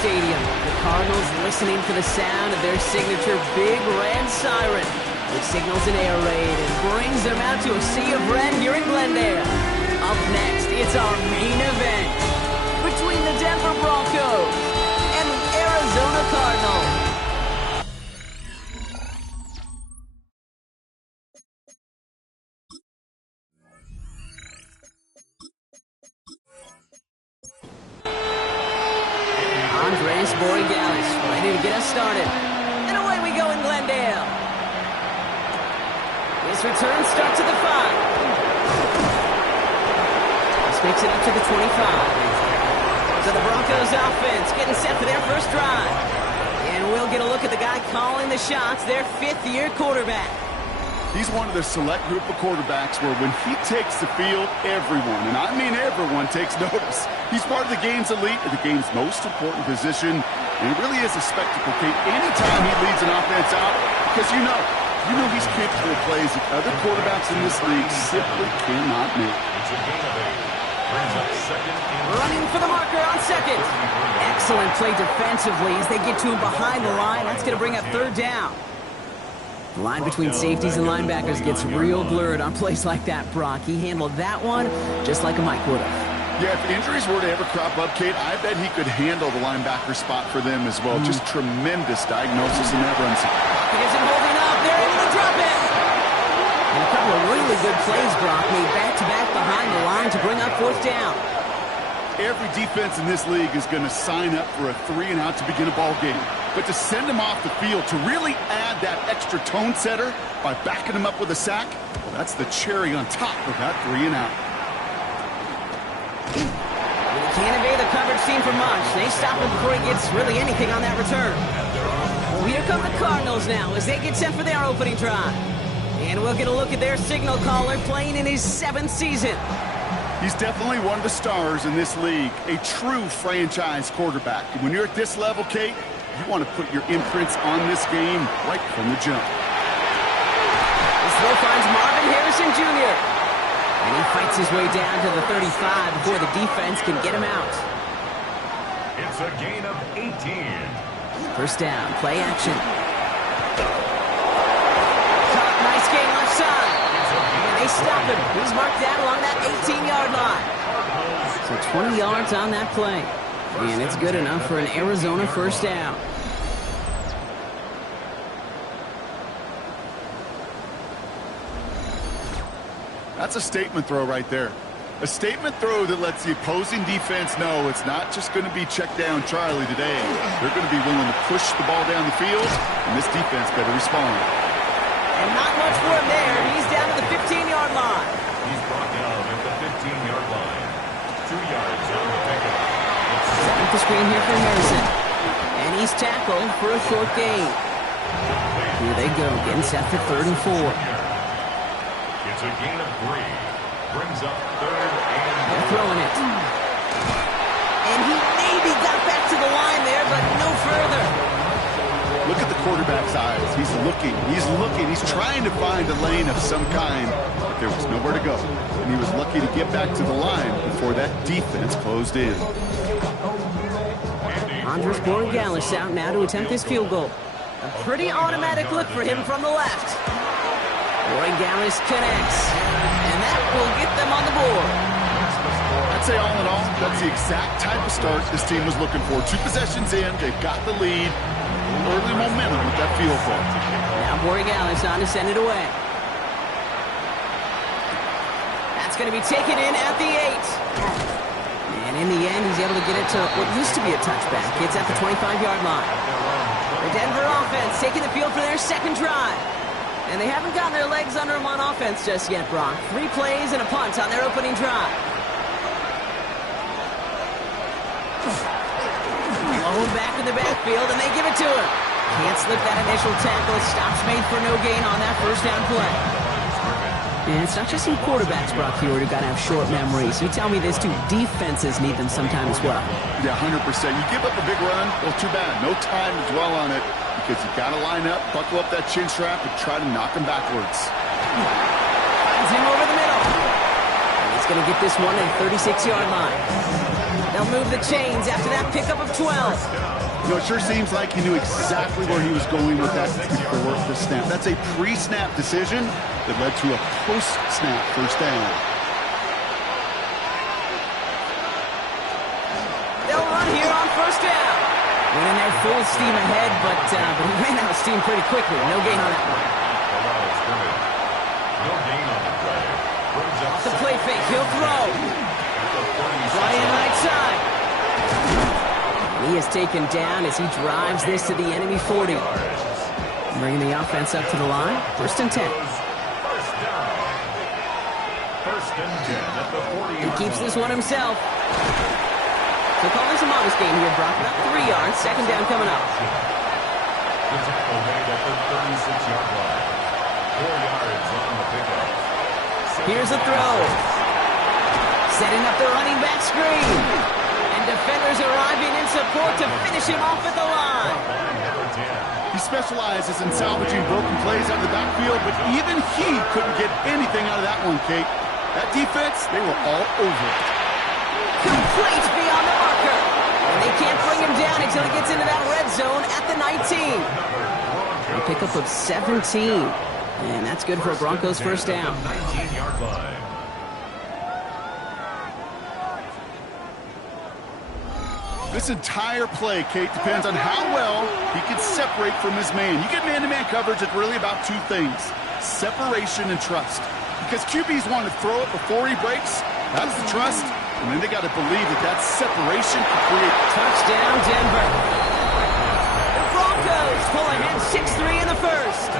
Stadium. The Cardinals listening for the sound of their signature Big Red Siren, which signals an air raid and brings them out to a sea of red here in Glendale. Up next, it's our main event between the Denver Broncos and the Arizona Cardinals. Andres Borregales ready to get us started. And away we go in Glendale. This return starts at the 5. This makes it up to the 25. So the Broncos offense getting set for their first drive. And we'll get a look at the guy calling the shots, their fifth-year quarterback. He's one of the select group of quarterbacks where when he takes the field, everyone, and I mean everyone, takes notice. He's part of the game's elite, the game's most important position, and it really is a spectacle, Kate, anytime he leads an offense out, because you know he's capable of plays that other quarterbacks in this league simply cannot make. Running for the marker on second. Excellent play defensively as they get to him behind the line. That's going to bring up third down. The line between safeties and linebackers gets real blurred on plays like that, Brock. He handled that one just like a Mike would have. Yeah, if injuries were to ever crop up, Kate, I bet he could handle the linebacker spot for them as well. Just tremendous diagnosis in that run. He isn't holding up. They're able to drop it. And a couple of really good plays, Brock, made back-to-back behind the line to bring up fourth down. Every defense in this league is going to sign up for a 3-and-out to begin a ball game. But to send him off the field, to really add that extra tone setter by backing him up with a sack, well, that's the cherry on top of that 3-and-out. He can't evade the coverage team for much. They stop him before he gets really anything on that return. Well, here come the Cardinals now as they get set for their opening drive. And we'll get a look at their signal caller playing in his 7th season. He's definitely one of the stars in this league, a true franchise quarterback. And when you're at this level, Kate, you want to put your imprints on this game right from the jump. This throw finds Marvin Harrison Jr. And he fights his way down to the 35 before the defense can get him out. It's a gain of 18. First down, play action. Nice gain left side. And they stop him. He's marked down along that 18-yard line. So 20 yards on that play. And it's good enough for an Arizona first down. That's a statement throw right there. A statement throw that lets the opposing defense know it's not just going to be check down Charlie today. They're going to be willing to push the ball down the field, and this defense better respond. And not much for him there. He's down to the 15-yard line. He's brought down at the 15-yard line. 2 yards on the pickup. Set the screen here for Harrison. And he's tackled for a short gain. Here they go, getting set for 3rd and 4. It's a gain of 3. Brings up 3rd and They're throwing it. And he maybe got back to the line there, but no further. Look at the quarterback's eyes. He's looking. He's trying to find a lane of some kind, but there was nowhere to go. And he was lucky to get back to the line before that defense closed in. Andres Borregales out now to attempt this field goal. A pretty automatic look for him from the left. Borregales connects, and that will get them on the board. I'd say all in all, that's the exact type of start this team was looking for. 2 possessions in, they've got the lead. Early momentum with that field goal. Now Borregales on to send it away. That's going to be taken in at the 8. And in the end, he's able to get it to what used to be a touchback. It's at the 25-yard line. The Denver offense taking the field for their second drive. And they haven't gotten their legs under them on offense just yet, Brock. 3 plays and a punt on their opening drive. Blown back in the backfield, and they give it to him. Can't slip that initial tackle. Stops made for no gain on that first down play. And it's not just some quarterbacks, Brock Huard, who got to have short memories. You tell me this too, defenses need them sometimes as well. Yeah, 100%. You give up a big run, well, too bad. No time to dwell on it because you got to line up, buckle up that chin strap, and try to knock him backwards. Finds him over the middle. And he's going to get this one at the 36-yard line. They'll move the chains after that pickup of 12. You know, it sure seems like he knew exactly where he was going with that before the snap. That's a pre-snap decision that led to a post-snap first down. They'll run here on first down. Went in there full steam ahead, but he ran out of steam pretty quickly. No gain on that one. No gain on the play. Brings up Off the play fake, he'll throw. Flying right side. He is taken down as he drives this to the enemy 40. Bringing the offense up to the line. First and 10. First down. First and 10 at the 40. He keeps this one himself. So call this a modest game here, Brock. About 3 yards. Second down coming up. The tackle made at the 36-yard line. 4 yards on the pickup. Here's a throw. Setting up the running back screen. And defenders arriving in support to finish him off at the line. He specializes in salvaging broken plays out of the backfield, but even he couldn't get anything out of that one, Kate. That defense, they were all over it. Complete beyond the marker. And they can't bring him down until he gets into that red zone at the 19. A pickup of 17. And that's good for a Broncos first down. 19-yard line. This entire play, Kate, depends on how well he can separate from his man. You get man-to-man coverage, it's really about two things: separation and trust. Because QBs want to throw it before he breaks. That's the trust. And then they got to believe that that separation can create Touchdown, Denver. The Broncos pull ahead 6-3 in the first.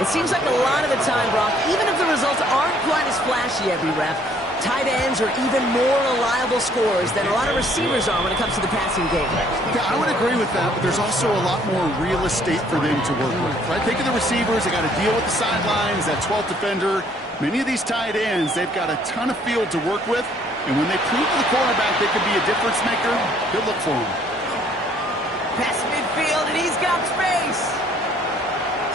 It seems like a lot of the time, Brock, even if the results aren't quite as flashy every rep, tight ends are even more reliable scorers than a lot of receivers are when it comes to the passing game. Yeah, I would agree with that, but there's also a lot more real estate for them to work with. Right? Think of the receivers. They got to deal with the sidelines, that 12th defender. Many of these tight ends, they've got a ton of field to work with, and when they prove to the quarterback they can be a difference maker, good look for them. Past midfield, and he's got space.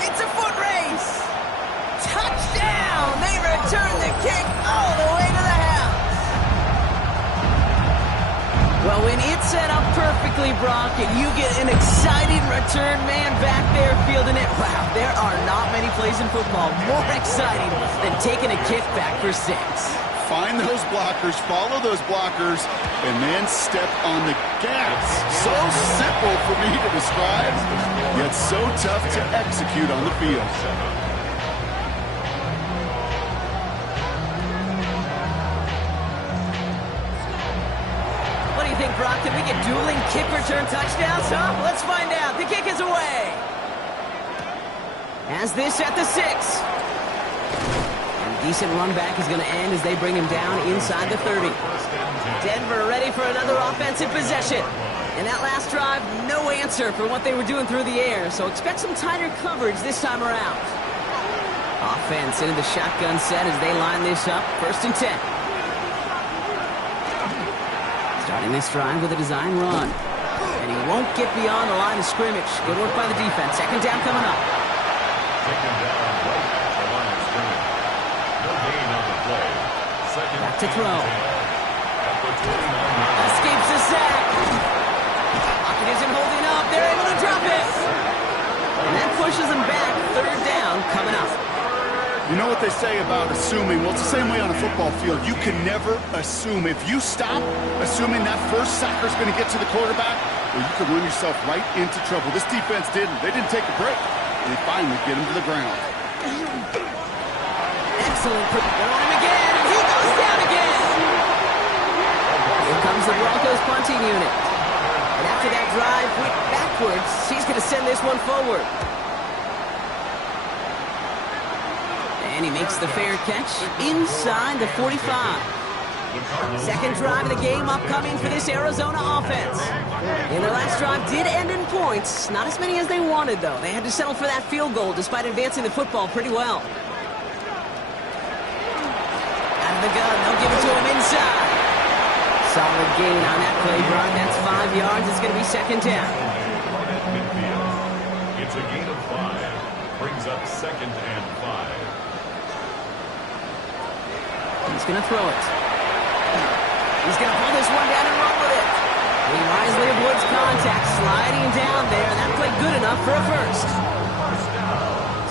It's a foot race. Touchdown! They return the kick all the way to the house. Well, when it's set up perfectly, Brock, and you get an exciting return man back there fielding it, wow, there are not many plays in football more exciting than taking a kick back for 6. Find those blockers, follow those blockers, and then step on the gas. So simple for me to describe, yet so tough to execute on the field. What do you think, Brock? Can we get dueling kick return touchdowns, huh? Let's find out. The kick is away. As this at the 6. And decent run back is going to end as they bring him down inside the 30. Denver ready for another offensive possession. In that last drive, no answer for what they were doing through the air, so expect some tighter coverage this time around. Offense into the shotgun set as they line this up. First and 10. Starting this drive with a design run. And he won't get beyond the line of scrimmage. Good work by the defense. Second down coming up. Taken down right at the line of scrimmage. No gain on the play. Second Back to throw. at the 29. Escapes the sack. Pocket isn't holding up. They're able to drop it. And that pushes them back. Third down coming up. You know what they say about assuming? Well, it's the same way on a football field. You can never assume. If you stop assuming that first sacker's going to get to the quarterback, well, you could run yourself right into trouble. This defense didn't. They didn't take a break. They finally get him to the ground. Excellent. They're on him again, and he goes down again. Here comes the Broncos punting unit. And after that drive went backwards, he's going to send this one forward. And he makes the fair catch inside the 45. Second drive of the game upcoming for this Arizona offense. And their last drive did end in points. Not as many as they wanted, though. They had to settle for that field goal despite advancing the football pretty well. Out of the gun, they'll give it to him inside. Solid gain on that play, Brock. That's 5 yards. It's going to be second down. It's a gain of 5. Brings up second and 5. He's going to throw it. He's going to pull this one down and run with it. He wisely avoids contact, sliding down there, and that played good enough for a first.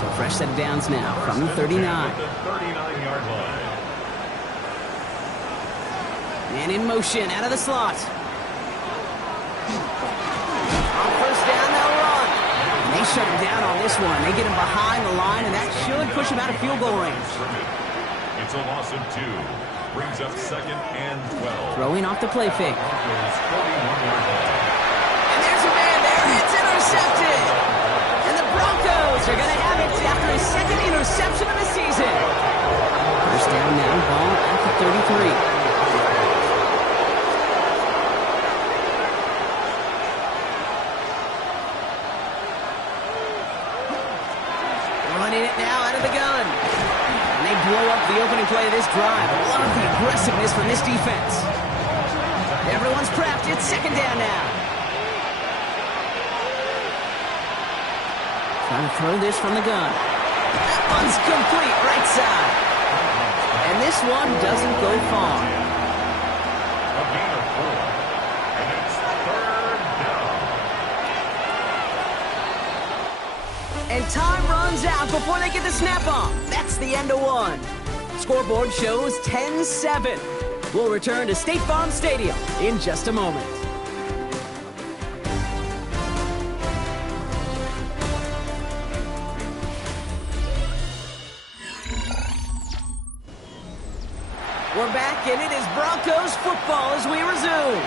So fresh set of downs now from the 39. The 39-yard line. And in motion, out of the slot. On first down, they'll run. And they shut him down on this one. They get him behind the line, and that should push him out of field goal range. It's a loss of 2. Brings up 2nd and 12. Throwing off the play fake. And there's a man there. It's intercepted. And the Broncos are going to have it after his second interception of the season. First down now, ball at the 33. Running it now out of the gun. And they blow up the opening play of this drive. I love the aggressiveness from this defense. Everyone's prepped. It's second down now. Trying to throw this from the gun. That one's complete, right side. And this one doesn't go far. a gain of 4. And it's 3rd down. And time runs out before they get the snap off. That's the end of one. Scoreboard shows 10-7. We'll return to State Farm Stadium in just a moment. We're back, and it is Broncos football as we resume.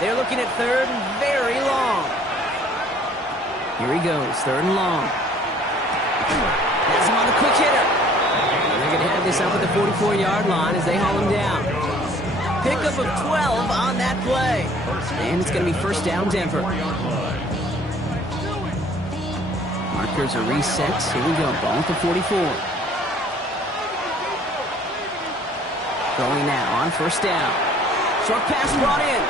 They're looking at third and very long. Here he goes, third and long. Has him on the quick hitter. They're going to have this up at the 44-yard line as they haul him down. Pickup of 12 on that play. And it's going to be first down, Denver. Markers are reset. Here we go, ball at the 44. Going now on first down. Short pass brought in.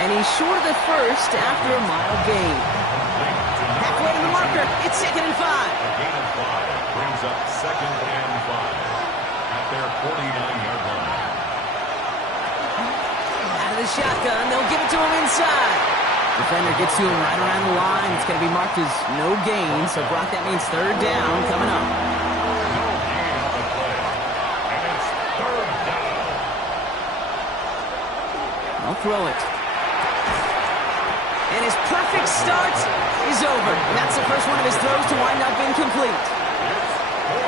And he's short of the first after a mile gain. Halfway to the marker. It's 2nd and 5. A gain of 5 brings up 2nd and 5 at their 49-yard line. Out of the shotgun, they'll give it to him inside. Defender gets to him right around the line. It's going to be marked as no gain. So, Brock, that means third down coming up. No gain on the play. And it's 3rd down. I'll throw it. And his perfect start is over. And that's the first one of his throws to wind up incomplete.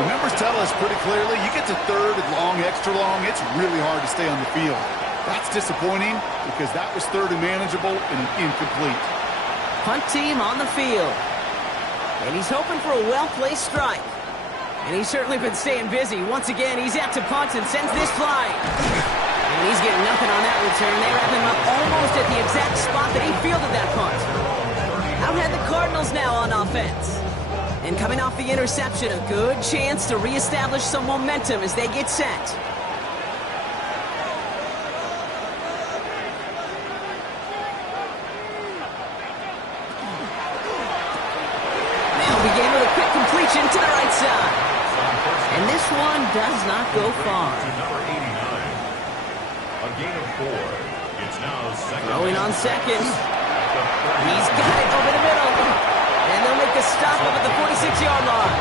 The numbers tell us pretty clearly, you get to third and long, extra long, it's really hard to stay on the field. That's disappointing because that was third and manageable and incomplete. Punt team on the field. And he's hoping for a well-placed strike. And he's certainly been staying busy. Once again, he's out to punt and sends this flying. And he's getting nothing on that return. They wrap him up almost at the exact spot that he fielded that punt. Out had the Cardinals now on offense. And coming off the interception, a good chance to reestablish some momentum as they get set. They'll begin with a quick completion to the right side. And this one does not go far. To number 89. A gain of 4. It's now 2nd. Throwing on second. He's got it over the middle. And they'll make a stop up at the 46-yard line.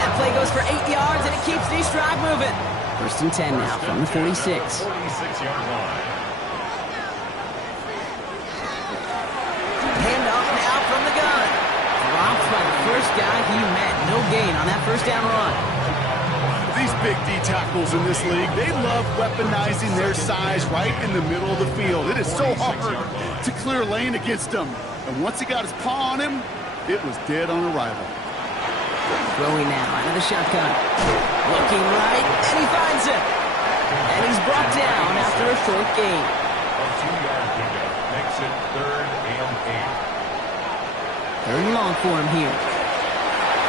That play goes for 8 yards, and it keeps this drive moving. First and 10 now from the 46. 46-yard line. Handoff now from the gun. Dropped by the first guy he met. No gain on that first down run. These big D tackles in this league, they love weaponizing their size right in the middle of the field. It is so hard to clear lane against them. And once he got his paw on him, it was dead on arrival. Throwing now out of the shotgun. Looking right, and he finds it. And he's brought down after a short gain. A 2-yard pickup makes it 3rd and 8. Third and long for him here.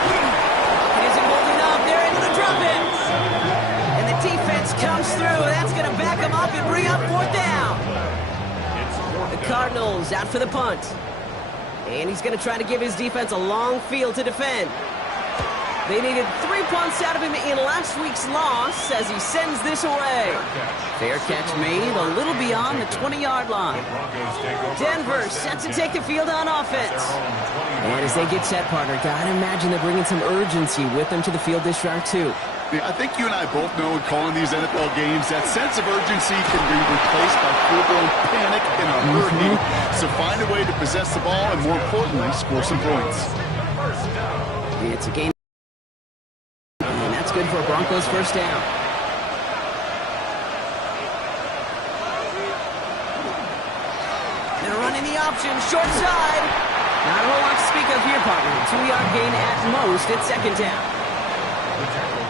He isn't holding up. They're into the drop-in. And the defense comes through. That's going to back him up and bring up 4th down. It's 4th The down. Cardinals out for the punt. And he's going to try to give his defense a long field to defend. They needed 3 punts out of him in last week's loss as he sends this away. Fair catch made a little beyond the 20-yard line. Denver set to take the field on offense. And as they get set, partner, gotta imagine they're bringing some urgency with them to the field this drive, too. Yeah, I think you and I both know in calling these NFL games that sense of urgency can be replaced by full-blown panic in a hurry. So find a way to possess the ball and, more importantly, score some points. It's a gain. And that's good for a Broncos first down. They're running the option, short side. Not a whole lot to speak of here, partner. 2-yard gain at most at second down.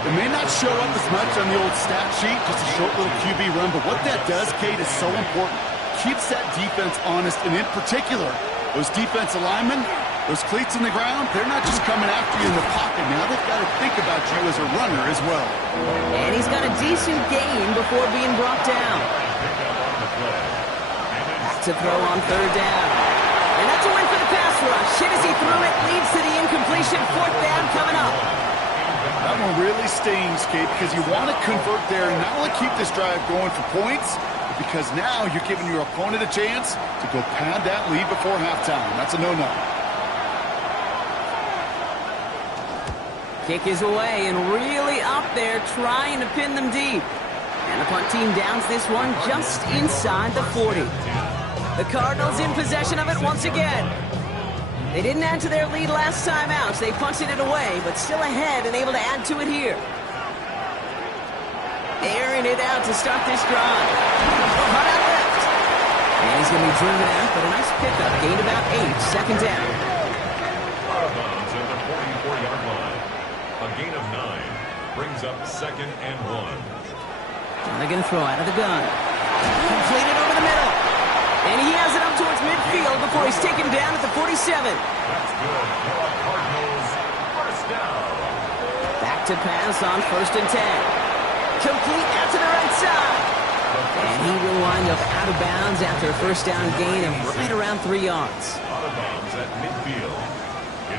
It may not show up as much on the old stat sheet, just a short little QB run, but what that does, Kate, is so important. Keeps that defense honest, and in particular, those defensive linemen, those cleats in the ground, they're not just coming after you in the pocket. Now they've got to think about you as a runner as well. And he's got a decent gain before being brought down. Back to throw on third down. And that's a win for the pass rush. Hit as he threw it, leads to the incompletion. Fourth down coming up. That one really stings, Kate, because you want to convert there and not only keep this drive going for points, but because now you're giving your opponent a chance to go pad that lead before halftime. That's a no-no. Kick is away and really up there trying to pin them deep. And the punt team downs this one just inside the 40. The Cardinals in possession of it once again. They didn't add to their lead last time out, so they punted it away, but still ahead and able to add to it here. Airing it out to start this drive. Hard out left. And he's going to be driven out, but a nice pickup. Gained about 8, second down. Out of bounds at the 44-yard line. A gain of 9 brings up second and 1. And they're going to throw out of the gun. Completed over the middle. And he has it up towards midfield before he's taken down at the 47. That's good for a Cardinals first down. Back to pass on first and 10. Complete out to the right side. And he will wind up out of bounds after a first down gain of right around 3 yards. Out of bounds at midfield.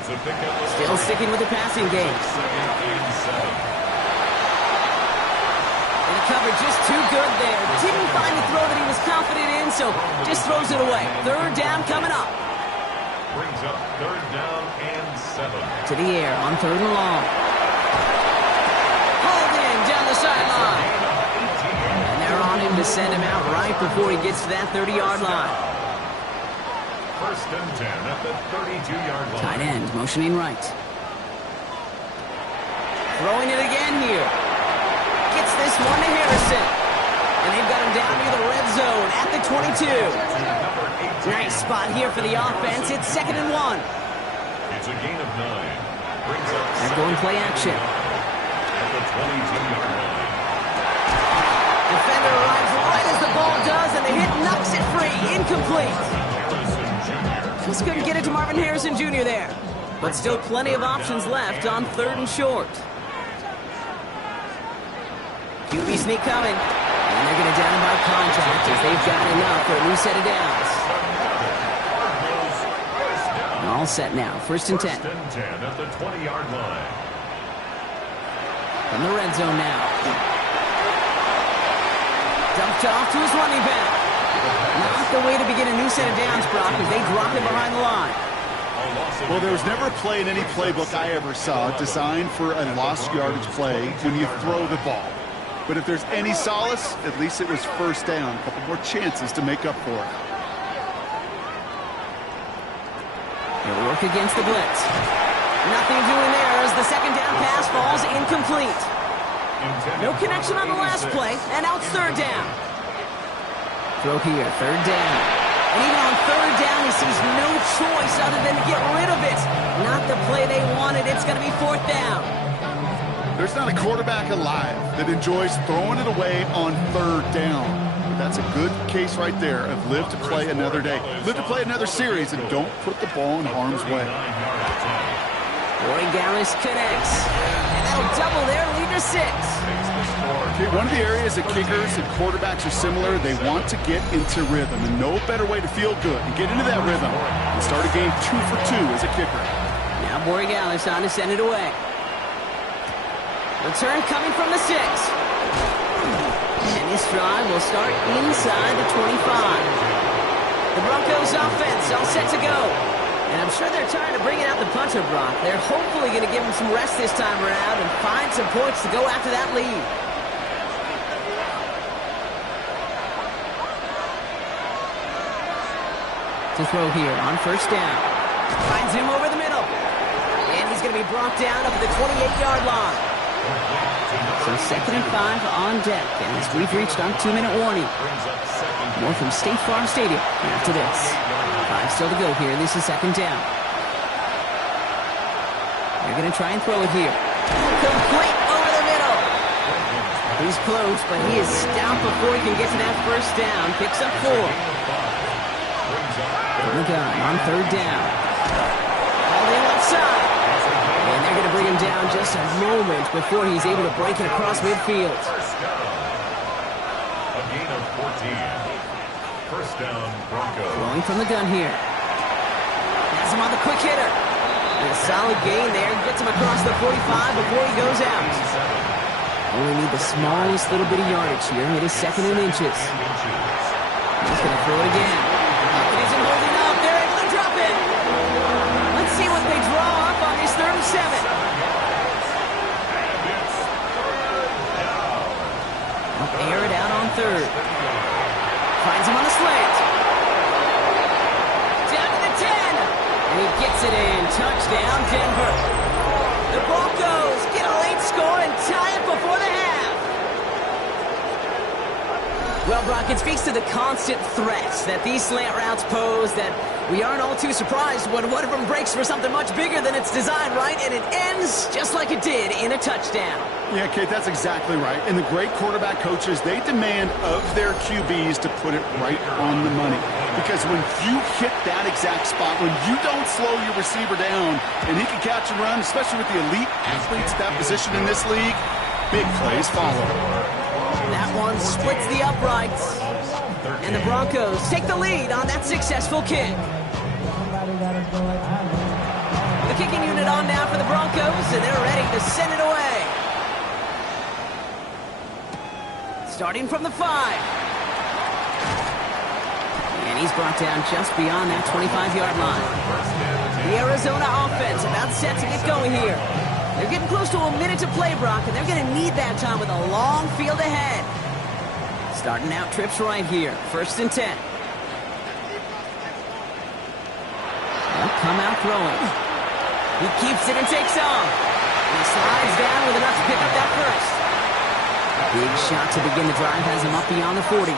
It's a pickup. Still sticking with the passing game. Second and 7. And the cover just too good there. Didn't find the throw that he was confident in, so just throws it away. Third down coming up. Brings up third down and 7. To the air on third and long. Hauled in down the sideline. And they're on him to send him out right before he gets to that 30-yard line. First and 10 at the 32-yard line. Tight end motioning right. Throwing it again here. Gets this one to Harrison. And they've got him down near the red zone at the 22. Nice spot here for the offense. It's second and 1. It's a gain of 9. Brings up They're going play action. at the 22-yard line. Defender arrives right as the ball does, and the hit knocks it free. Incomplete. Harrison Jr. Just couldn't get it to Marvin Harrison Jr. there. But still plenty of options left on third and short. QB sneak coming. And they're going to down him by contact as they've got enough for a new set of downs. And all set now. First and 10. First and 10 at the 20-yard line. From the red zone now. Dumped off to his running back. Not the way to begin a new set of downs, Brock, as they drop him behind the line. Well, there was never a play in any playbook I ever saw designed for a lost yardage play when you throw the ball. But if there's any solace, at least it was first down. A couple more chances to make up for it. He'll work against the blitz. Nothing doing there as the second down pass falls incomplete. No connection on the last play, and now it's third down. Throw here, third down. And even on third down, he sees no choice other than to get rid of it. Not the play they wanted. It's going to be fourth down. There's not a quarterback alive that enjoys throwing it away on third down. But that's a good case right there of live to play another day. Live to play another series and don't put the ball in harm's way. Corey Gallis connects. And that'll double their lead to 6. Okay, one of the areas that kickers and quarterbacks are similar, they want to get into rhythm. And no better way to feel good and get into that rhythm and start a game 2 for 2 as a kicker. Now Corey Gallis on to send it away. Return coming from the 6. And this drive will start inside the 25. The Broncos offense all set to go. And I'm sure they're tired of bringing out the punter, Brock. They're hopefully going to give him some rest this time around and find some points to go after that lead. To throw here on first down. Finds him over the middle. And he's going to be brought down up at the 28-yard line. So 2nd and 5 on deck. And as we've reached our 2-minute warning. More from State Farm Stadium after this. 5 still to go here. This is 2nd down. They're going to try and throw it here. Complete over the middle. He's close, but he is stopped before he can get to that first down. Picks up 4. From the gun on 3rd down. All in left side. And they're going to bring him down just a moment before he's able to break it across midfield. A gain of 14. First down, Broncos. Throwing from the gun here. Has him on the quick hitter. And a solid gain there. Gets him across the 45 before he goes out. Only need the smallest little bit of yardage here. It is 2nd and inches. He's going to throw it again. It isn't holding up. They're able to drop it. Let's see what they draw up on this 3rd and 7. They'll air it out on 3rd. Finds him on the slant. Down to the 10. And he gets it in. Touchdown, Denver. The Broncos get a late score and tie it before the half. Well, Brock, it speaks to the constant threats that these slant routes pose, that we aren't all too surprised when one of them breaks for something much bigger than its design, right? And it ends just like it did in a touchdown. Yeah, Kate, that's exactly right. And the great quarterback coaches, they demand of their QBs to put it right on the money. Because when you hit that exact spot, when you don't slow your receiver down, and he can catch and run, especially with the elite athletes at that position in this league, big plays follow. That one splits the uprights. And the Broncos take the lead on that successful kick. The kicking unit on now for the Broncos, and they're ready to send it away. Starting from the 5. And he's brought down just beyond that 25-yard line. The Arizona offense about set to get going here. They're getting close to a minute to play, Brock, and they're going to need that time with a long field ahead. Starting out trips right here. 1st and 10. They'll come out throwing. He keeps it and takes off. He slides down with enough to pick up that first. Big shot to begin the drive has him up beyond the 40.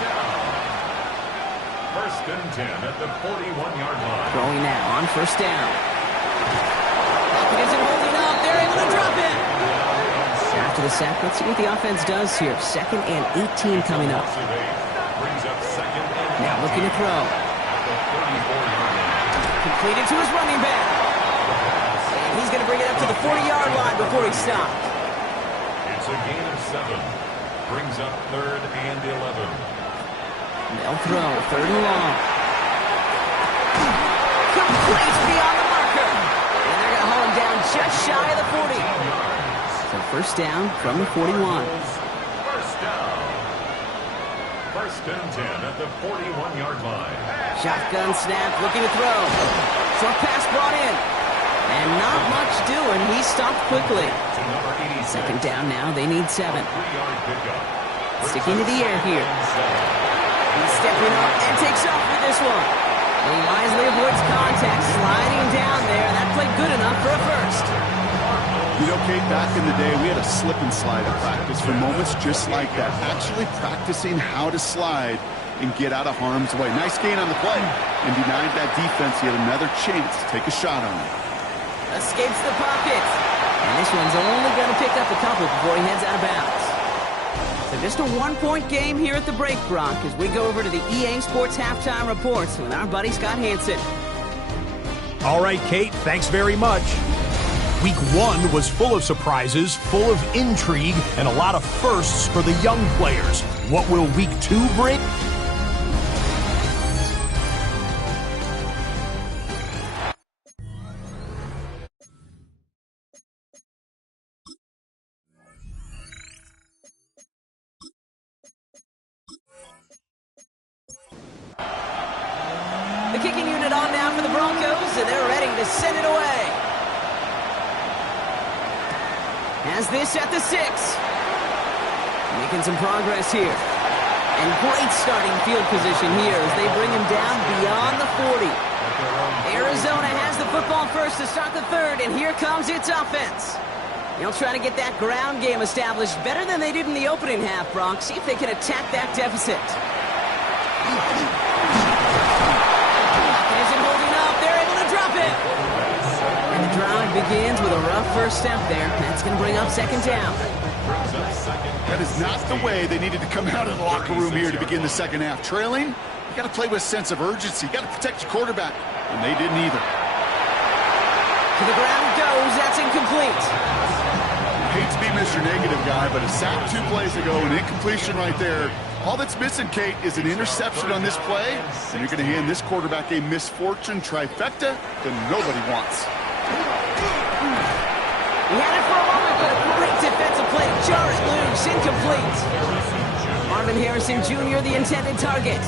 1st and 10 at the 41-yard line. Throwing now on 1st down. It isn't holding up. They're able to drop it. After the sack, let's see what the offense does here. 2nd and 18 coming up. Now looking to throw. Completed to his running back. And he's going to bring it up to the 40-yard line before he stopped. It's a gain of 7. Brings up 3rd and 11. They'll throw. 3rd and long. Complete beyond the marker. And they're going to haul him down just shy of the 40. So 1st down from the 41. 1st down. 1st and 10 at the 41-yard line. Shotgun snap, looking to throw. Short pass brought in. And not much doing. He stopped quickly. 2nd down now. They need 7. Sticking to the air here. He's stepping up and takes off with this one. He wisely avoids contact, sliding down there. That played good enough for a first. You know, Kate, back in the day, we had a slip and slide at practice for moments just like that. Actually practicing how to slide and get out of harm's way. Nice gain on the play. And denied that defense yet another chance to take a shot on it. Escapes the pocket. And this one's only going to pick up a couple before he heads out of bounds. So just a one-point game here at the break, Brock, as we go over to the EA Sports Halftime Reports with our buddy Scott Hanson. All right, Kate, thanks very much. Week 1 was full of surprises, full of intrigue, and a lot of firsts for the young players. What will Week 2 bring? Has this at the 6. Making some progress here. And great starting field position here as they bring him down beyond the 40. Arizona has the football first to start the third, and here comes its offense. They'll try to get that ground game established better than they did in the opening half, Brock. See if they can attack that deficit. Isn't holding up. They're able to drop it. And the drive begins with a rough first step there. That's going to bring up second down. That is not the way they needed to come out of the locker room here to begin the second half. Trailing, you got to play with a sense of urgency. You got to protect your quarterback, and they didn't either. To the ground it goes. That's incomplete. I hate to be Mr. Negative guy, but a sack 2 plays ago, an incompletion right there. All that's missing, Kate, is an interception on this play, and you're going to hand this quarterback a misfortune trifecta that nobody wants. He had it for a moment, but a great defensive play. Jar it loose, incomplete. Marvin Harrison Jr., the intended target.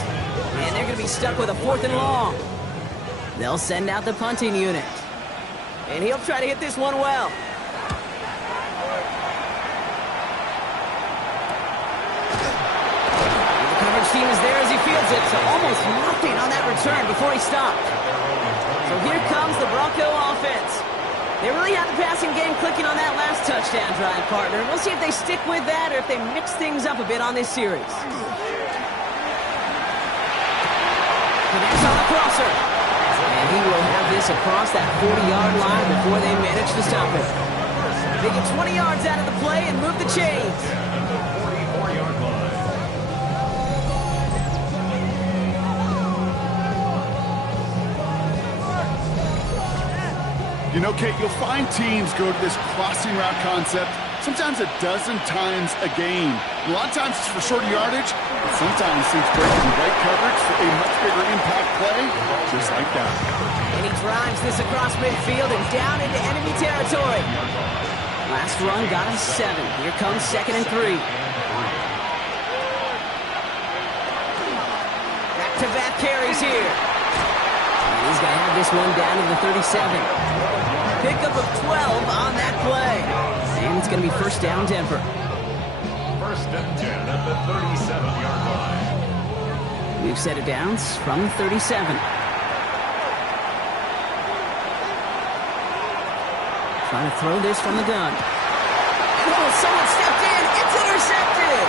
And they're going to be stuck with a 4th and long. They'll send out the punting unit. And he'll try to hit this one well. The coverage team is there as he fields it, so almost nothing on that return before he stopped. So here comes the Bronco offense. They really have the passing game clicking on that last touchdown drive, partner. We'll see if they stick with that or if they mix things up a bit on this series. Connects on the crosser. And he will have this across that 40-yard line before they manage to stop it. They get 20 yards out of the play and move the chains. 44-yard line. You know, Kate, you'll find teams go to this crossing route concept sometimes a dozen times a game. A lot of times it's for short yardage, but sometimes teams break in right coverage for a much bigger impact play, just like that. And he drives this across midfield and down into enemy territory. Last run got him 7. Here comes 2nd and 3. Back-to-back carries here. And he's going to have this one down to the 37. Pickup of 12 on that play. And it's going to be first down, Denver. First and 10 at the 37-yard line. We've set it down from the 37. Trying to throw this from the gun. Oh, someone stepped in. It's intercepted.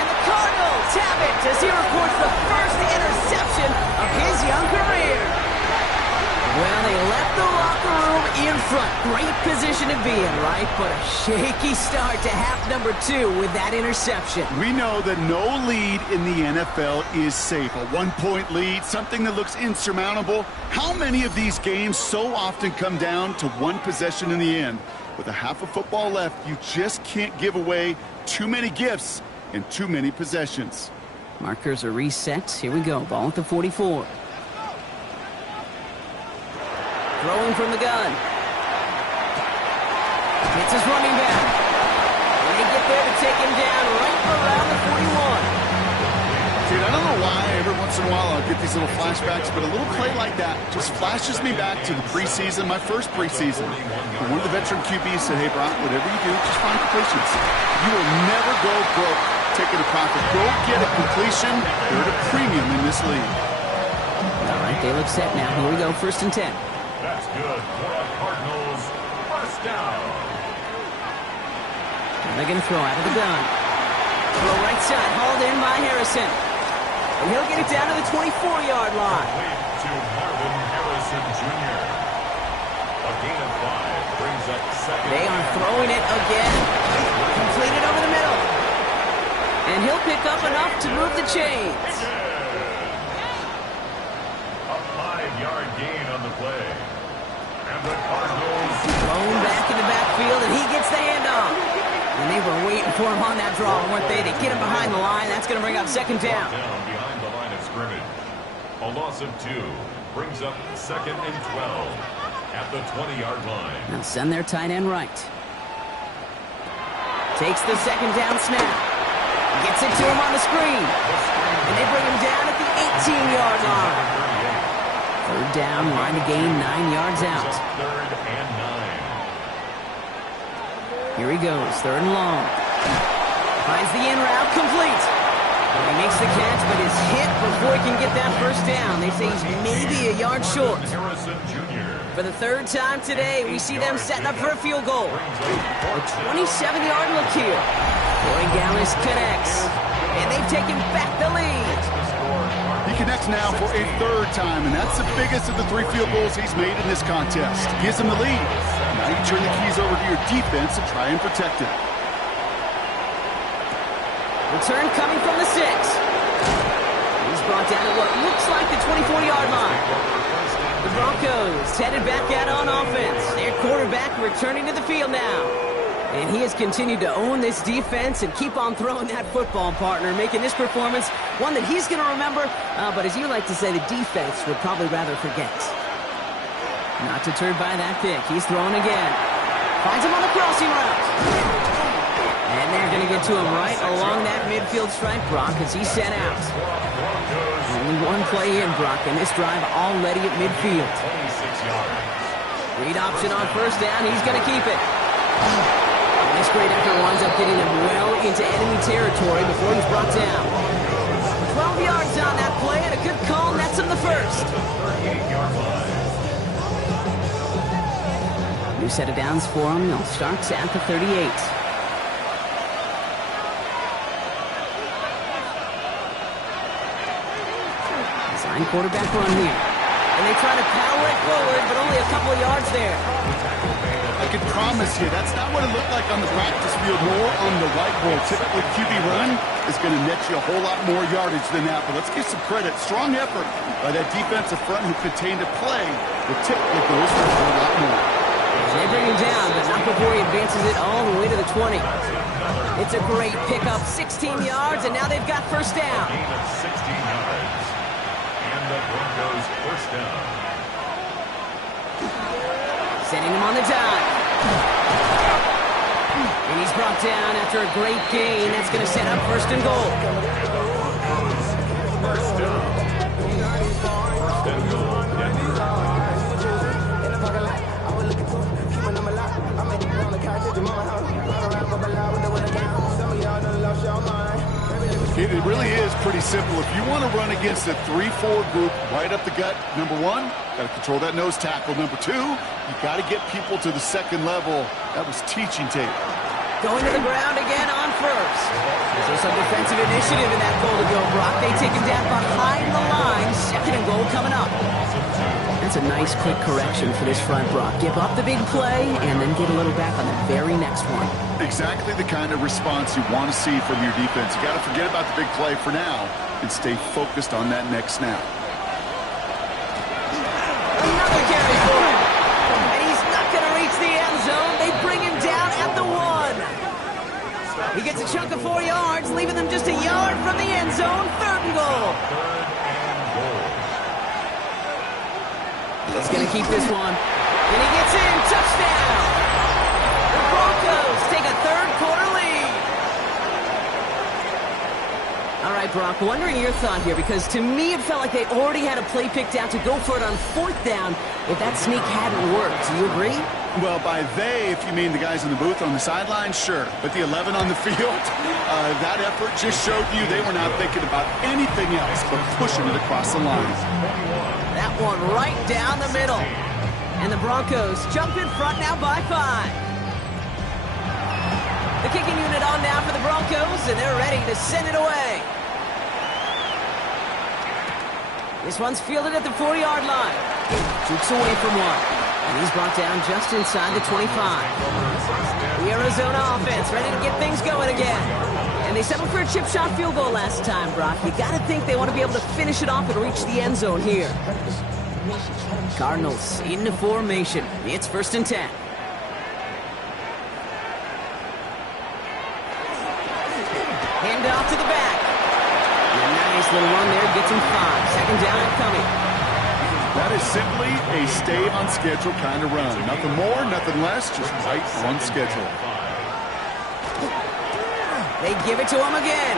And the Cardinals have it as he reports the first interception of his young career. Well, they left the locker room in front. Great position to be in, right? But a shaky start to half number 2 with that interception. We know that no lead in the NFL is safe. A 1-point lead, something that looks insurmountable. How many of these games so often come down to one possession in the end? With a half of football left, you just can't give away too many gifts in too many possessions. Markers are reset. Here we go. Ball at the 44. Throwing from the gun. It's his running back. And they get there to take him down right around the 41. Dude, I don't know why every once in a while I'll get these little flashbacks, but a little play like that just flashes me back to the preseason, my first preseason. And one of the veteran QBs said, hey, Brock, whatever you do, just find completions. You will never go broke taking a profit. Go get a completion. They're at a premium in this league. All right, they look set now. Here we go, first and 10. That's good for the Cardinals. First down. And they're going to throw out of the gun. Throw right side, hauled in by Harrison. And he'll get it down to the 24-yard line. To Marvin Harrison Jr. A gain of 5 brings up second. They are throwing it again. Completed over the middle. And he'll pick up enough to move the chains. A 5-yard gain on the play. And the Cardinals Thrown back in the backfield, and he gets the handoff. And they were waiting for him on that draw, weren't they? They get him behind the line. That's going to bring up second down. down behind the line of scrimmage. A loss of 2 brings up second and 12 at the 20-yard line. They'll send their tight end right. Takes the second down snap. Gets it to him on the screen. And they bring him down at the 18-yard line. Third down, line to gain 9 yards out. Third and 9. Here he goes, 3rd and long. Finds the in route, complete. He makes the catch, but is hit before he can get that first down. They say he's maybe a yard short. Harrison Jr. For the 3rd time today, we see them setting up for a field goal. A 27-yard look here. Roy Gallis connects, and they've taken back the lead. He connects now for a 3rd time, and that's the biggest of the 3 field goals he's made in this contest. Gives him the lead. Now you turn the keys over to your defense and try and protect it. Return coming from the 6. He's brought down at what looks like the 24-yard line. The Broncos headed back out on offense. Their quarterback returning to the field now. And he has continued to own this defense and keep on throwing that football, partner, making this performance one that he's going to remember, but as you like to say, the defense would probably rather forget. Not deterred by that pick. He's throwing again. Finds him on the crossing route. And they're going to get to him right along that midfield stripe, Brock, as he's sent out. Only one play in, Brock, and this drive already at midfield. 26 yards. Read option on 1st down. He's going to keep it. And this great effort winds up getting him well into enemy territory before he's brought down. 12 yards on that play, and a good call nets him the 1st. 38-yard line. New set of downs for him. They'll start at the 38. Design quarterback run here. And they try to power it forward, but only a couple of yards there. I can promise you, that's not what it looked like on the practice field, more on the whiteboard. Typically, QB run is going to net you a whole lot more yardage than that. But let's give some credit. Strong effort by that defensive front who contained a play that typically goes for a whole lot more. They bring him down, but not before he advances it all the way to the 20. It's a great pickup, 16 yards, and now they've got 1st down. Gain of 16 yards. And the Broncos 1st down. Sending him on the dive. And he's brought down after a great gain. That's going to set up 1st and goal. 1st down. 1st and goal. Denver. It really is pretty simple. If you want to run against a 3-4 group right up the gut, number 1, got to control that nose tackle. Number 2, you got to get people to the 2nd level. That was teaching tape. Going to the ground again on 1st. There's some defensive initiative in that goal to go, Brock. They take him down behind the line. 2nd and goal coming up. That's a nice quick correction for this front, Brock. Give up the big play and then get a little back on the very next one. Exactly the kind of response you want to see from your defense. You got to forget about the big play for now and stay focused on that next snap. Another carry for him. And he's not going to reach the end zone. They bring him down at the 1. He gets a chunk of 4 yards, leaving them just a yard from the end zone. 3rd and goal. 3rd and goal. He's going to keep this one. And he gets in. Touchdown. The Broncos take a 3rd quarter lead. All right, Brock, wondering your thought here, because to me it felt like they already had a play picked out to go for it on 4th down if that sneak hadn't worked. Do you agree? Well, by they, if you mean the guys in the booth on the sideline, sure. But the 11 on the field, that effort just showed you they were not thinking about anything else but pushing it across the line. That one right down the middle. And the Broncos jump in front now by 5. The kicking unit on now for the Broncos, and they're ready to send it away. This one's fielded at the 4-yard line. Jukes away from one. And he's brought down just inside the 25. The Arizona offense ready to get things going again. And they settled for a chip shot field goal last time, Brock. You got to think they want to be able to finish it off and reach the end zone here. Cardinals into formation. It's 1st and 10. Hand off to the back. And a nice little run there gets him 5. 2nd down and coming. That is simply a stay on schedule kind of run. Nothing more, nothing less, just right on schedule. They give it to him again.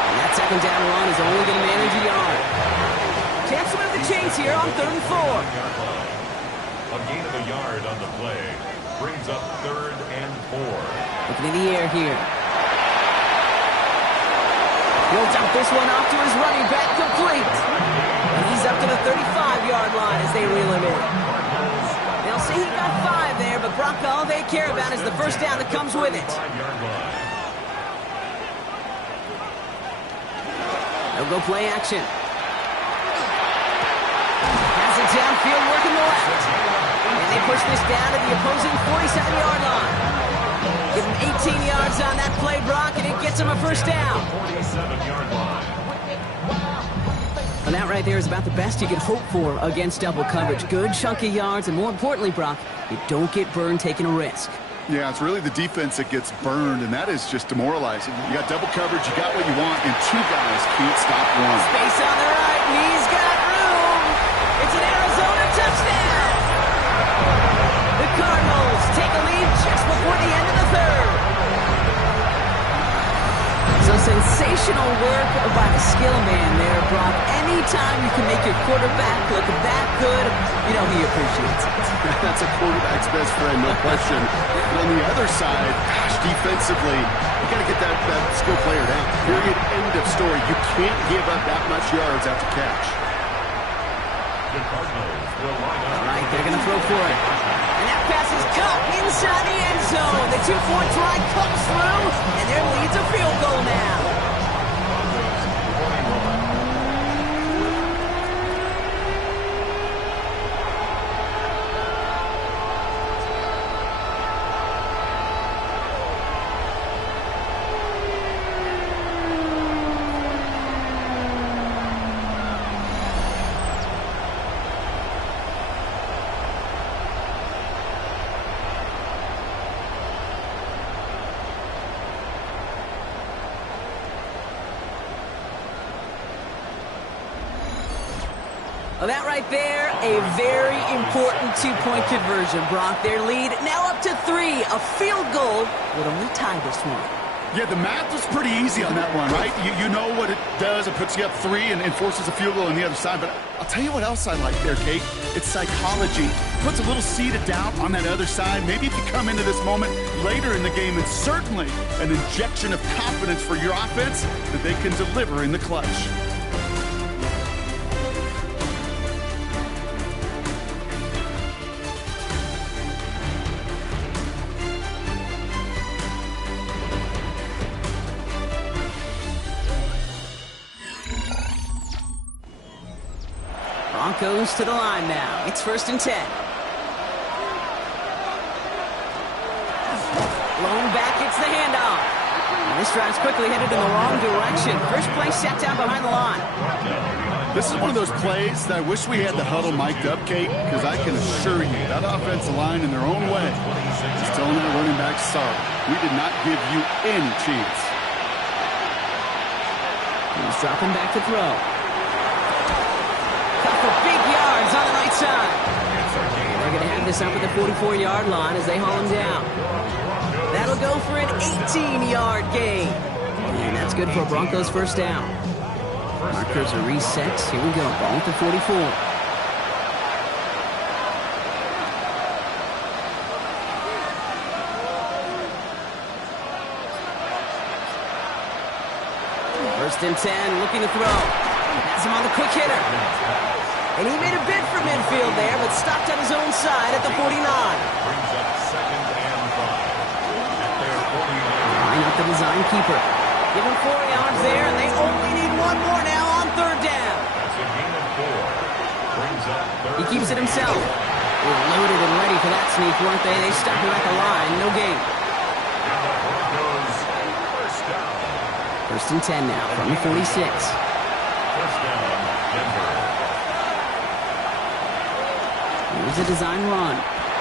And that 2nd down run is only going to manage a yard. Chance to move the chains here on 3rd and 4. A gain of a yard on the play. brings up 3rd and 4. Looking in the air here. He'll dump this one off to his running back, complete. And he's up to the 35-yard line as they reel him in. They'll say he got 5 there, but Brock, all they care about is the first down that comes with it. They'll go play action. Pass it downfield, working the left. And they push this down to the opposing 47-yard line. Give him 18 yards on that play, Brock, and it gets him a first down. 47-yard line. And that right there is about the best you can hope for against double coverage. Good chunky yards, and more importantly, Brock, you don't get burned taking a risk. Yeah, it's really the defense that gets burned, and that is just demoralizing. You got double coverage, you got what you want, and 2 guys can't stop one. Space on the right, and he's got room. It's an Arizona touchdown. The Cardinals take a lead just before the end of the 3rd. So sensational work by the skill man there, Brock. Anytime you can make your quarterback look that good, you know he appreciates it. That's a quarterback's best friend, no question. But on the other side, gosh, defensively, you got to get that skill player down. Period, end of story. You can't give up that much yards after catch. The Cardinals will line up. All right, they're going to throw for it. And that pass is caught inside the end zone. The 2-point try comes through, and their lead's a field goal now. Well, that right there, a very important 2-point conversion, Brock. Their lead now up to 3. A field goal would only tie this one. Yeah, the math was pretty easy on that one, right? You know what it does. It puts you up 3 and forces a field goal on the other side. But I'll tell you what else I like there, Kate. It's psychology. Puts a little seed of doubt on that other side. Maybe if you come into this moment later in the game, and certainly an injection of confidence for your offense that they can deliver in the clutch. Broncos to the line now. It's 1st and 10. Blown back, it's the handoff. And this drive's quickly headed in the wrong direction. First play set down behind the line. This is one of those plays that I wish we had the huddle mic'd up, Kate, because I can assure you that offensive line in their own way is telling their running back, sorry, we did not give you any chance. He's dropping back to throw. For big yards on the right side. They're going to have this up at the 44-yard line as they haul him down. That'll go for an 18-yard gain. And that's good for a Broncos first down. Markers are reset. Here we go. Ball at the 44. First and 10, looking to throw. Has him on the quick hitter. And he made a bid for midfield there, but stopped on his own side at the 49. Brings up 2nd and 5 at their 49. Line up the design keeper. Give him 4 yards there, and they only need 1 more now on 3rd down. That's a gain of 4. Brings up 3rd. He keeps it himself. They were loaded and ready for that sneak, weren't they? They stopped him at the line. No gain. And the Broncos first down. 1st and 10 now from the 46. First down, Denver. Here's a design run.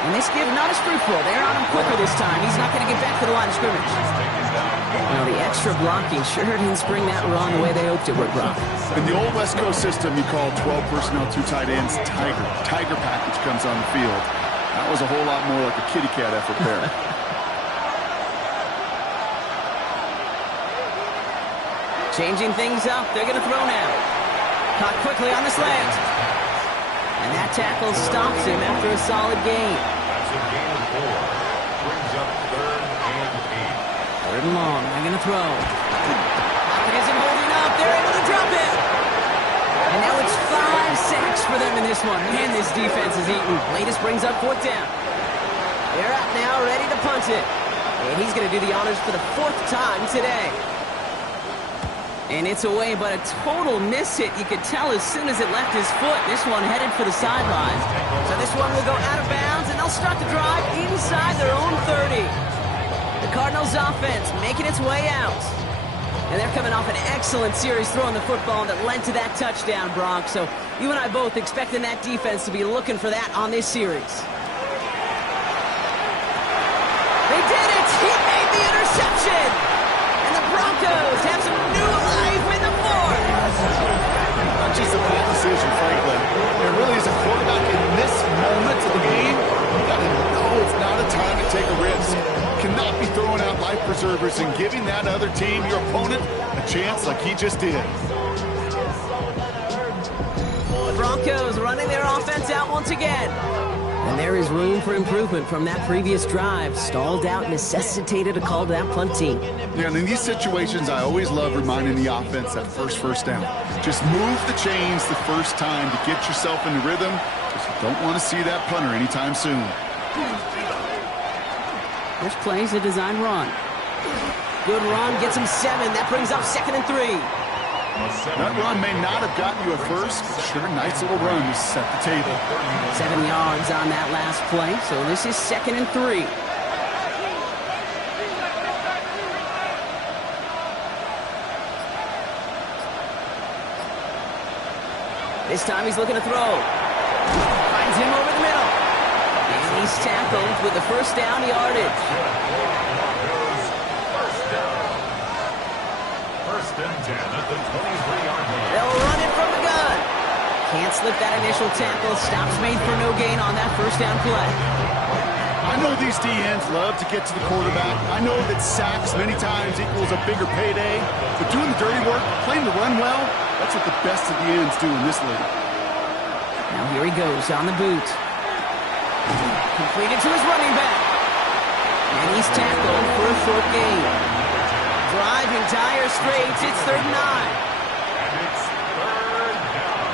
And this give not as fruitful. They're on him quicker this time. He's not going to get back to the line of scrimmage. Well, the extra blocking sure didn't spring that run the way they hoped it would, Brock. In the old West Coast system, you call 12 personnel, 2 tight ends, Tiger. Tiger package comes on the field. That was a whole lot more like a kitty cat effort there. Changing things up. They're going to throw now. Caught quickly on the slant. And that tackle stops him after a solid gain. That's a gain of 4. Third and long. They're going to throw. Lockett isn't holding up. They're able to drop it. And now it's 5 sacks for them in this one. Man, this defense is eating. Latest brings up 4th down. They're out now, ready to punt it. And he's going to do the honors for the 4th time today. And it's away, but a total miss hit. You could tell as soon as it left his foot. This one headed for the sidelines. So this one will go out of bounds, and they'll start the drive inside their own 30. The Cardinals offense making its way out. And they're coming off an excellent series throwing the football that led to that touchdown, Brock. So you and I both expecting that defense to be looking for that on this series. They did it! He made the interception! And the Broncos have some new life in the 4th! Not just a bad decision, Franklin. There really is a quarterback in this moment of the game. You got to know it's not a time to take a risk. Cannot be throwing out life preservers and giving that other team, your opponent, a chance like he just did. The Broncos running their offense out once again. And there is room for improvement from that previous drive. Stalled out, necessitated a call to that punt team. Yeah, and in these situations, I always love reminding the offense that first down. Just move the chains the first time to get yourself in the rhythm, because you don't want to see that punter anytime soon. This play's a design run. Good run, gets him 7. That brings up 2nd and 3. That run may not have gotten you a first, but sure, nice little run to set the table. 7 yards on that last play, so this is 2nd and 3. This time he's looking to throw. Finds him over the middle. And he's tackled with the 1st down yardage. First and 10 at the 23-yard line. They'll run it from the gun. Can't slip that initial tackle. Stops made for no gain on that 1st down play. I know these DNs love to get to the quarterback. I know that sacks many times equals a bigger payday. But doing the dirty work, playing the run well, that's what the best of the ends do in this league. Now here he goes on the boot. Completed to his running back. And he's tackled for a short gain. Driving tire straights, it's 3rd and 9. And it's 3rd down.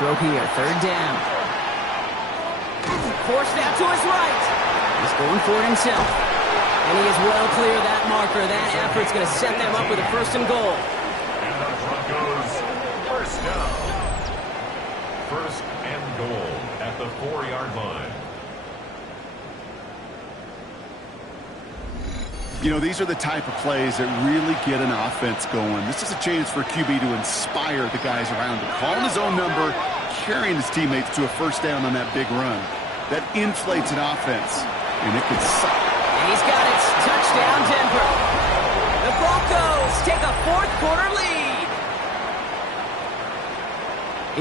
Throw here, 3rd down. Forced out to his right. He's going for it himself. And he is well clear of that marker. That effort's going to set them up with a 1st and goal. And the Broncos 1st down. 1st and goal at the 4-yard line. You know, these are the type of plays that really get an offense going. This is a chance for a QB to inspire the guys around him. Calling his own number, carrying his teammates to a 1st down on that big run. That inflates an offense, and it can suck. And he's got it. Touchdown, Denver. The Broncos take a 4th quarter lead.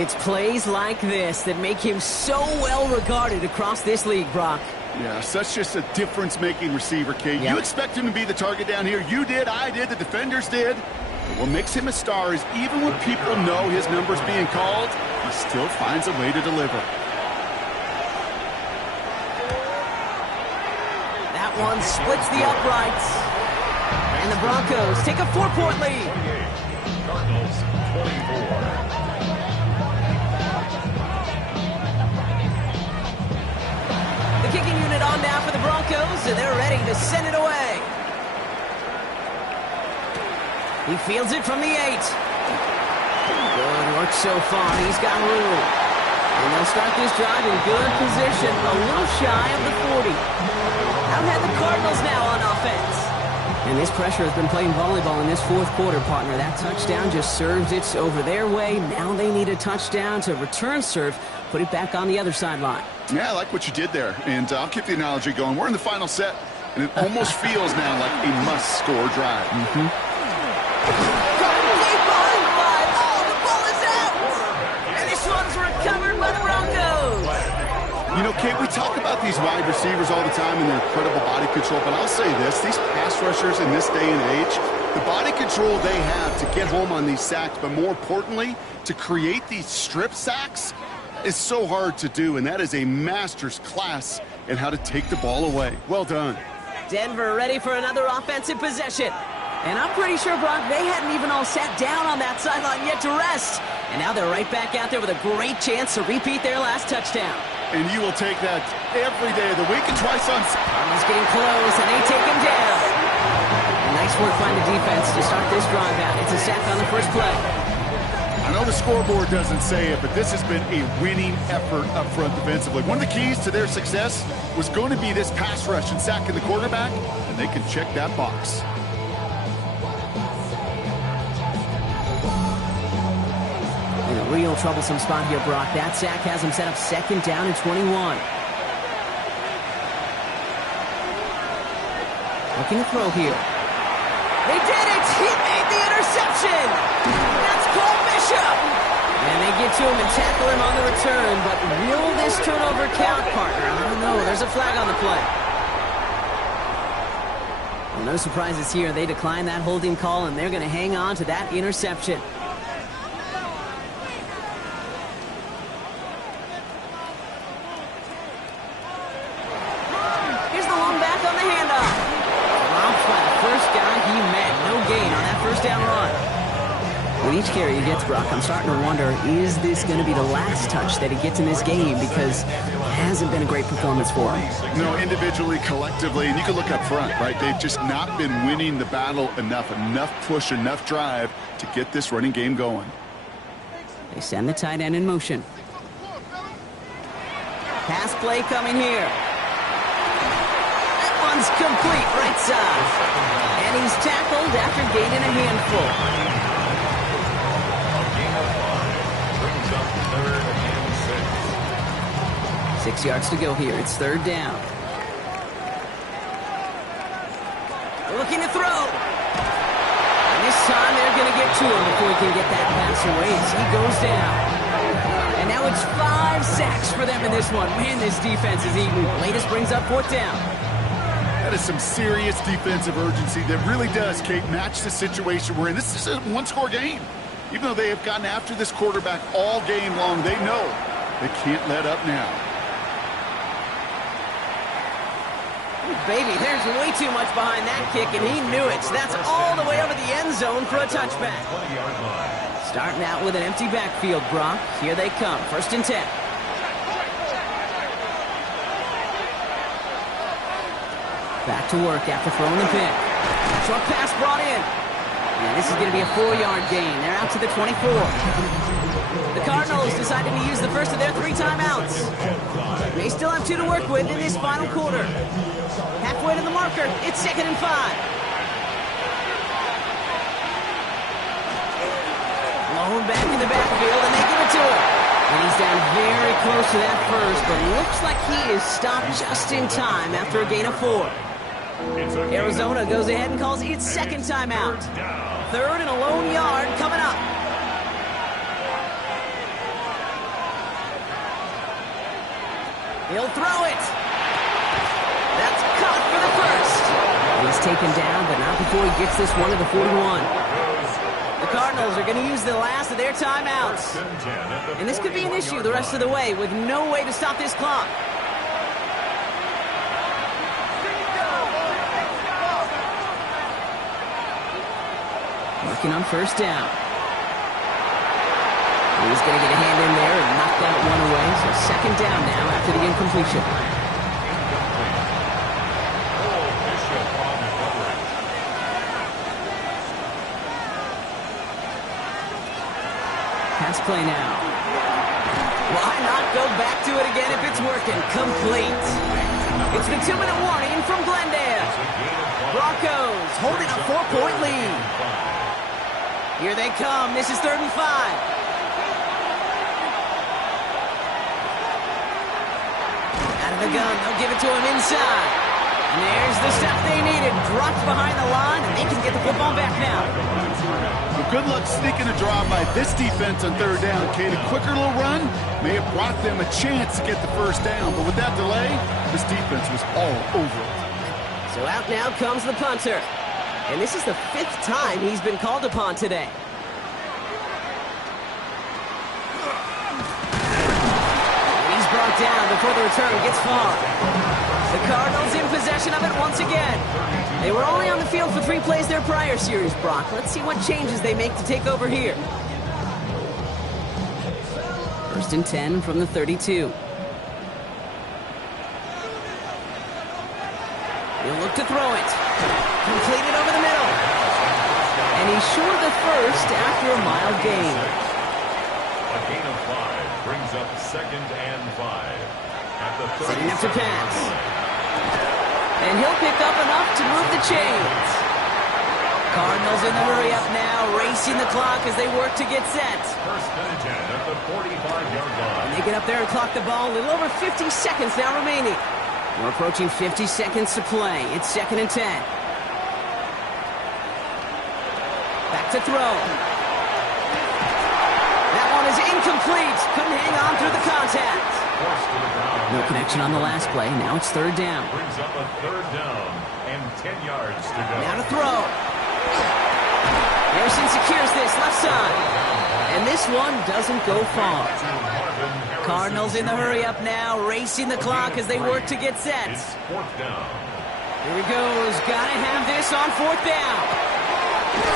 It's plays like this that make him so well regarded across this league, Brock. Yeah, such just a difference-making receiver, Kate. Yep. You expect him to be the target down here. You did, I did, the defenders did. But what makes him a star is even when people know his number's being called, he still finds a way to deliver. That one splits the uprights. And the Broncos take a 4-point lead. 28. Cardinals 24. The kicking unit on now for the Broncos, and they're ready to send it away. He fields it from the 8. Good work so far. He's got room. And they'll start this drive in good position, a little shy of the 40. Out had the Cardinals now on offense. And this pressure has been playing volleyball in this 4th quarter, partner. That touchdown just serves it over their way. Now they need a touchdown to return serve, put it back on the other sideline. Yeah, I like what you did there. And I'll keep the analogy going. We're in the final set, and it almost feels now like a must-score drive. Complete ball in 5. Oh, the ball is out! And this one's recovered by the Broncos. You know, Kate, we talk about these wide receivers all the time and their incredible body control, but I'll say this, these pass rushers in this day and age, the body control they have to get home on these sacks, but more importantly, to create these strip sacks is so hard to do, and that is a master's class in how to take the ball away. Well done. Denver ready for another offensive possession. And I'm pretty sure, Brock, they hadn't even all sat down on that sideline yet to rest. And now they're right back out there with a great chance to repeat their last touchdown. And you will take that every day of the week and twice on... He's getting close, and they take him down. Nice work by the defense to start this drive out. It's a sack on the first play. I know the scoreboard doesn't say it, but this has been a winning effort up front defensively. One of the keys to their success was going to be this pass rush and sacking the quarterback, and they can check that box. In a real troublesome spot here, Brock. That sack has him set up second down and 21. Looking to throw here. They did it! He made the interception! That's Cole Bishop! And they get to him and tackle him on the return, but will this turnover count, partner? I don't know. There's a flag on the play. Well, no surprises here. They decline that holding call, and they're going to hang on to that interception. Here's the long back on the handoff. Dropped by the first guy he met. No gain on that first down run. With each carry he gets, Brock, I'm starting to wonder, is this going to be the last touch that he gets in this game? Because it hasn't been a great performance for him. No, individually, collectively, and you can look up front, right? They've just not been winning the battle enough push, enough drive to get this running game going. They send the tight end in motion. Pass play coming here. That one's complete right side. And he's tackled after gaining a handful. 6 yards to go here. It's third down. Looking to throw. And this time they're going to get to him before he can get that pass away as he goes down. And now it's 5 sacks for them in this one. Man, this defense is eating. Latest brings up fourth down. That is some serious defensive urgency that really does, Kate, match the situation we're in. This is a one-score game. Even though they have gotten after this quarterback all game long, they know they can't let up now. Baby, there's way too much behind that kick, and he knew it. So that's all the way over the end zone for a touchback. Starting out with an empty backfield, Brock. Here they come. 1st and 10. Back to work after throwing the pick. Short pass brought in. And this is going to be a 4-yard gain. They're out to the 24. The Cardinals decided to use the first of their 3 timeouts. They still have 2 to work with in this final quarter. Halfway to the marker, it's 2nd and 5. Low back in the backfield, and they give it to him. And he's down very close to that first, but looks like he is stopped just in time after a gain of 4. Arizona goes ahead and calls its 2nd timeout. 3rd and a lone yard coming up. He'll throw it. That's caught for the first. He's taken down, but not before he gets this one to the 41. The Cardinals are going to use the last of their timeouts. And this could be an issue the rest of the way with no way to stop this clock. Working on 1st down. He's going to get a hand in there and knock that one away. So 2nd down now after the incompletion. Pass play now. Why not go back to it again if it's working? Complete. It's the 2-minute warning from Glendale. Broncos holding a 4-point lead. Here they come. This is 3rd and 5. The gun, they'll give it to him inside. And there's the step they needed. Dropped behind the line, and they can get the football back now. Well, good luck sneaking a drive by this defense on 3rd down, Kate. A quicker little run may have brought them a chance to get the 1st down, but with that delay, this defense was all over it. So out now comes the punter. And this is the 5th time he's been called upon today. He's brought it down before the return gets far. The Cardinals in possession of it once again. They were only on the field for 3 plays their prior series, Brock. Let's see what changes they make to take over here. 1st and 10 from the 32. He'll look to throw it. Completed over the middle. And he's short of the first after a mild gain. A gain of 5 brings up 2nd and 5. At the 30. Setting up to pass. And he'll pick up enough to move the chains. Cardinals in the hurry up now, racing the clock as they work to get set. 1st and 10 at the 45-yard line. They get up there and clock the ball. A little over 50 seconds now remaining. We're approaching 50 seconds to play. It's 2nd and 10. Back to throw. That one is incomplete. Couldn't hang on through the contact. No connection on the last play. Now it's 3rd down. Brings up a 3rd down and 10 yards to go. Now to throw. Harrison secures this left side. And this one doesn't go far. Cardinals in the hurry up now, racing the clock as they work to get set. It's 4th down. Here he goes. Gotta have this on 4th down.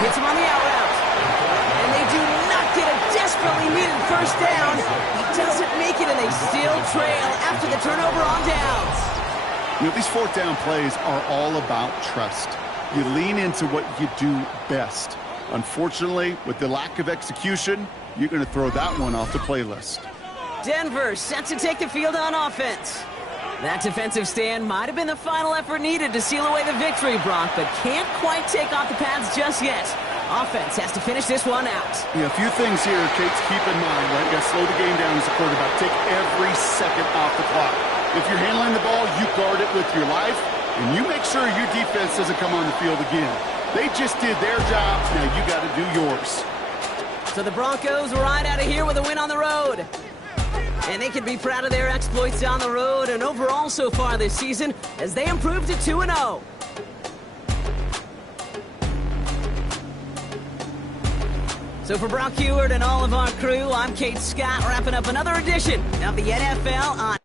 Hits him on the out route. And they do not get a desperately needed 1st down. He doesn't make it, and they still trail after the turnover on downs. You know, these 4th down plays are all about trust. You lean into what you do best. Unfortunately, with the lack of execution, you're going to throw that one off the playlist. Denver set to take the field on offense. That defensive stand might have been the final effort needed to seal away the victory, Brock, but can't quite take off the pads just yet. Offense has to finish this one out. Yeah, a few things here, Kate, to keep in mind, right? You got to slow the game down as a quarterback. Take every second off the clock. If you're handling the ball, you guard it with your life, and you make sure your defense doesn't come on the field again. They just did their jobs. Now you got to do yours. So the Broncos ride out of here with a win on the road. And they can be proud of their exploits on the road and overall so far this season as they improve to 2-0. So for Brock Huard and all of our crew, I'm Kate Scott, wrapping up another edition of the NFL on